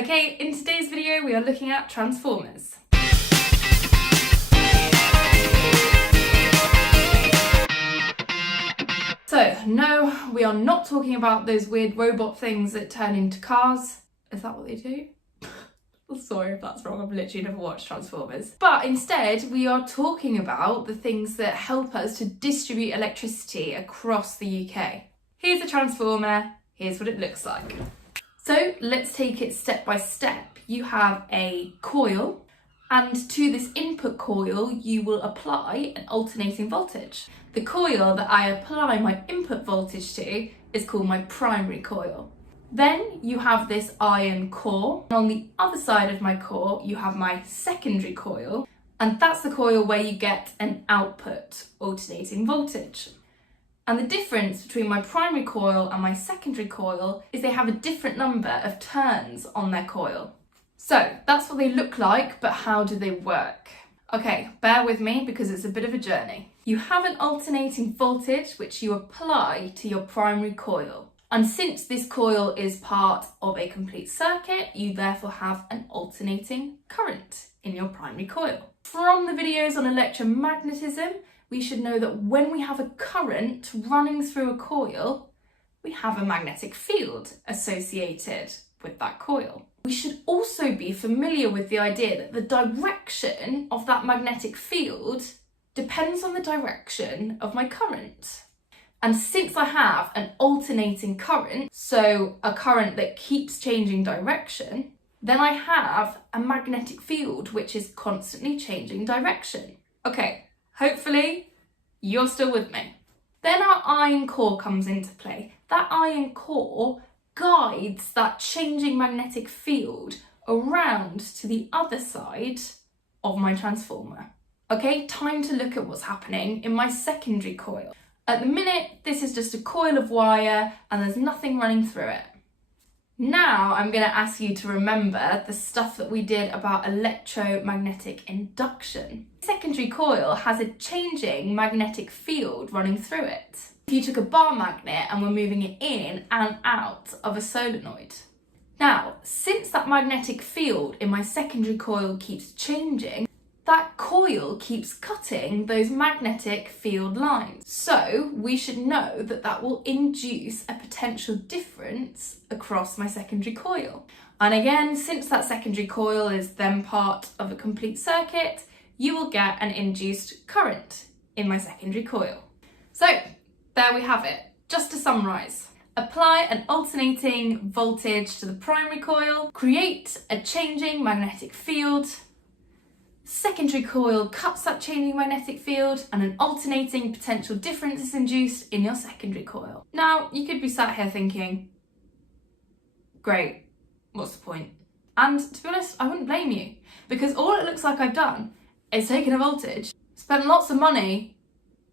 Okay, in today's video we are looking at transformers. So, no, we are not talking about those weird robot things that turn into cars. Is that what they do? Sorry if that's wrong, I've literally never watched Transformers. But instead, we are talking about the things that help us to distribute electricity across the UK. Here's a transformer, here's what it looks like. So let's take it step by step. You have a coil, and to this input coil, you will apply an alternating voltage. The coil that I apply my input voltage to is called my primary coil. Then you have this iron core. On the other side of my core, you have my secondary coil, and that's the coil where you get an output alternating voltage. And the difference between my primary coil and my secondary coil is they have a different number of turns on their coil. So that's what they look like, but how do they work? Okay, bear with me because it's a bit of a journey. You have an alternating voltage which you apply to your primary coil. And since this coil is part of a complete circuit, you therefore have an alternating current in your primary coil. From the videos on electromagnetism, we should know that when we have a current running through a coil, we have a magnetic field associated with that coil. We should also be familiar with the idea that the direction of that magnetic field depends on the direction of my current. And since I have an alternating current, so a current that keeps changing direction, then I have a magnetic field which is constantly changing direction. Okay, hopefully you're still with me. Then our iron core comes into play. That iron core guides that changing magnetic field around to the other side of my transformer. Okay, time to look at what's happening in my secondary coil. At the minute, this is just a coil of wire and there's nothing running through it. Now I'm going to ask you to remember the stuff that we did about electromagnetic induction. The secondary coil has a changing magnetic field running through it. If you took a bar magnet and were moving it in and out of a solenoid. Now, since that magnetic field in my secondary coil keeps changing, that coil keeps cutting those magnetic field lines. So we should know that that will induce a potential difference across my secondary coil. And again, since that secondary coil is then part of a complete circuit, you will get an induced current in my secondary coil. So there we have it. Just to summarise. Apply an alternating voltage to the primary coil, create a changing magnetic field. Secondary coil cuts that changing magnetic field and an alternating potential difference is induced in your secondary coil. Now, you could be sat here thinking, great, what's the point? And to be honest, I wouldn't blame you, because all it looks like I've done is taken a voltage, spent lots of money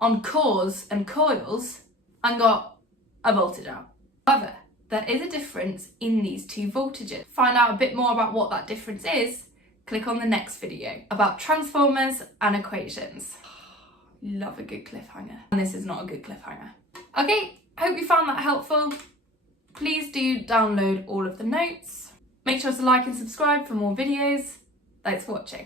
on cores and coils and got a voltage out. However, there is a difference in these two voltages. Find out a bit more about what that difference is, click on the next video about transformers and equations. Love a good cliffhanger. And this is not a good cliffhanger. Okay, hope you found that helpful. Please do download all of the notes. Make sure to like and subscribe for more videos. Thanks for watching.